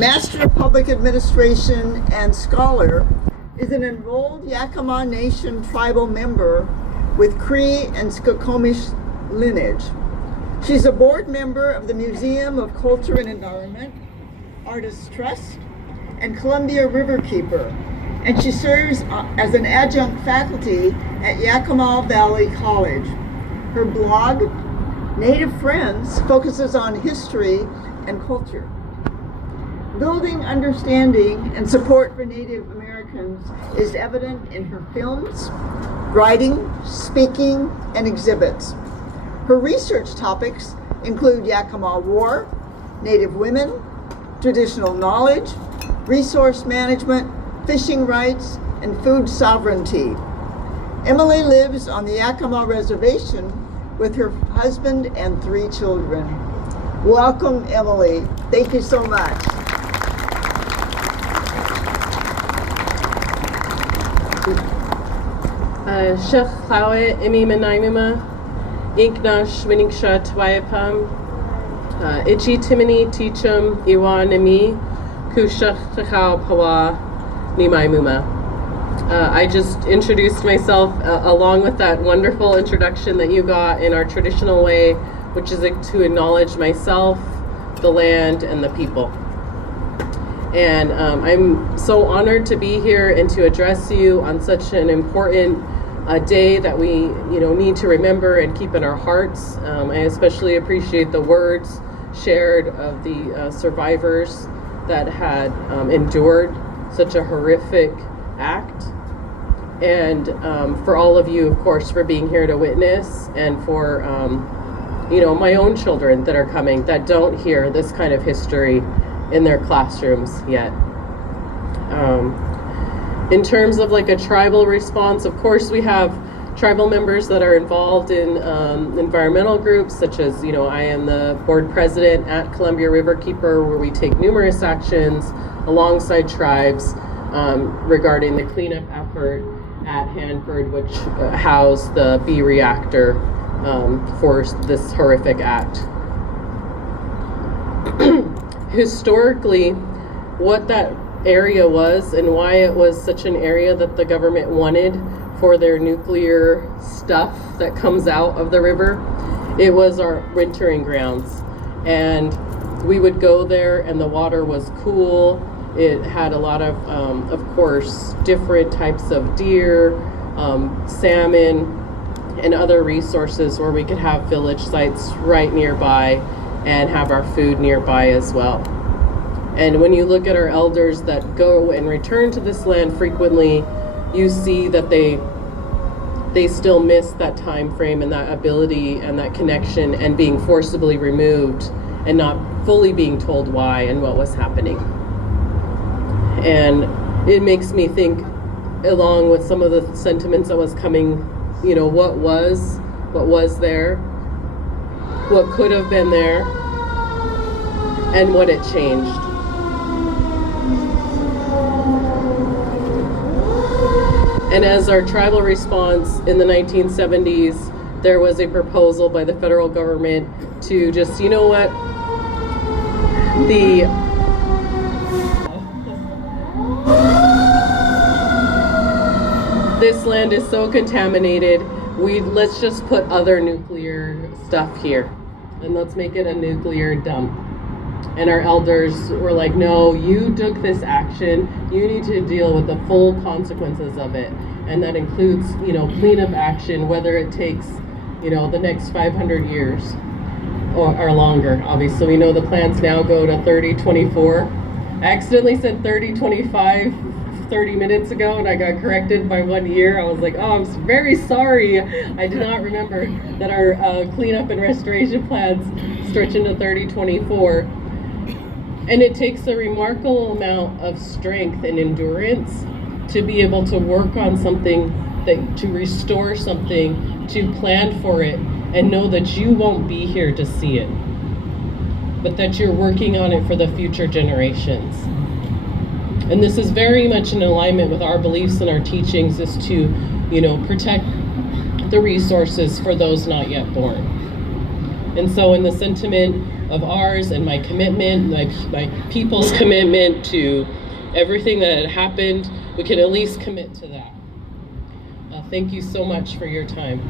Master of Public Administration and scholar, is an enrolled Yakama Nation tribal member with Cree and Skokomish lineage. She's a board member of the Museum of Culture and Environment, Artists Trust, and Columbia Riverkeeper, and she serves as an adjunct faculty at Yakima Valley College. Her blog, Native Friends, focuses on history and culture. Building understanding and support for Native Americans is evident in her films, writing, speaking, and exhibits. Her research topics include Yakama War, Native women, traditional knowledge, resource management, fishing rights, and food sovereignty. Emily lives on the Yakama Reservation with her husband and 3 children. Welcome, Emily. Thank you so much. Shech Klawe Imi Menaimima, Inknash Winiksha Twayapam, Ichi Timini Teachum Iwa Nimi, Kushach Takao Pawa Nimaimuma. I just introduced myself along with that wonderful introduction that you got in our traditional way, which is to acknowledge myself, the land, and the people. And I'm so honored to be here and to address you on such an important day that we need to remember and keep in our hearts. I especially appreciate the words shared of the survivors that had endured such a horrific act. And for all of you, of course, for being here to witness, and for my own children that are coming that don't hear this kind of history in their classrooms yet. In terms of like a tribal response, of course, we have tribal members that are involved in environmental groups, such as, I am the board president at Columbia Riverkeeper, where we take numerous actions alongside tribes regarding the cleanup effort at Hanford, which housed the B reactor for this horrific act. Historically, what that area was and why it was such an area that the government wanted for their nuclear stuff that comes out of the river, it was our wintering grounds. And we would go there and the water was cool. It had a lot of course, different types of deer, salmon, and other resources where we could have village sites right nearby and have our food nearby as well. And when you look at our elders that go and return to this land frequently, you see that they still miss that time frame and that ability and that connection and being forcibly removed and not fully being told why and what was happening. And it makes me think, along with some of the sentiments that was coming, what was there, what could have been there, and what it changed. And as our tribal response in the 1970s, there was a proposal by the federal government to just, this land is so contaminated, let's just put other nuclear stuff here, and let's make it a nuclear dump. And our elders were like, no, you took this action, you need to deal with the full consequences of it. And that includes, cleanup action, whether it takes, the next 500 years or longer. Obviously, we know the plans now go to 3024. I accidentally said 3025 30 minutes ago, and I got corrected by 1 year. I was like, oh, I'm very sorry. I did not remember that our cleanup and restoration plans stretch into 3024. And it takes a remarkable amount of strength and endurance to be able to work on something, to restore something, to plan for it, and know that you won't be here to see it, but that you're working on it for the future generations. And this is very much in alignment with our beliefs and our teachings, is to, protect the resources for those not yet born. And so in the sentiment of ours and my commitment, my people's commitment to everything that had happened, we can at least commit to that. Thank you so much for your time.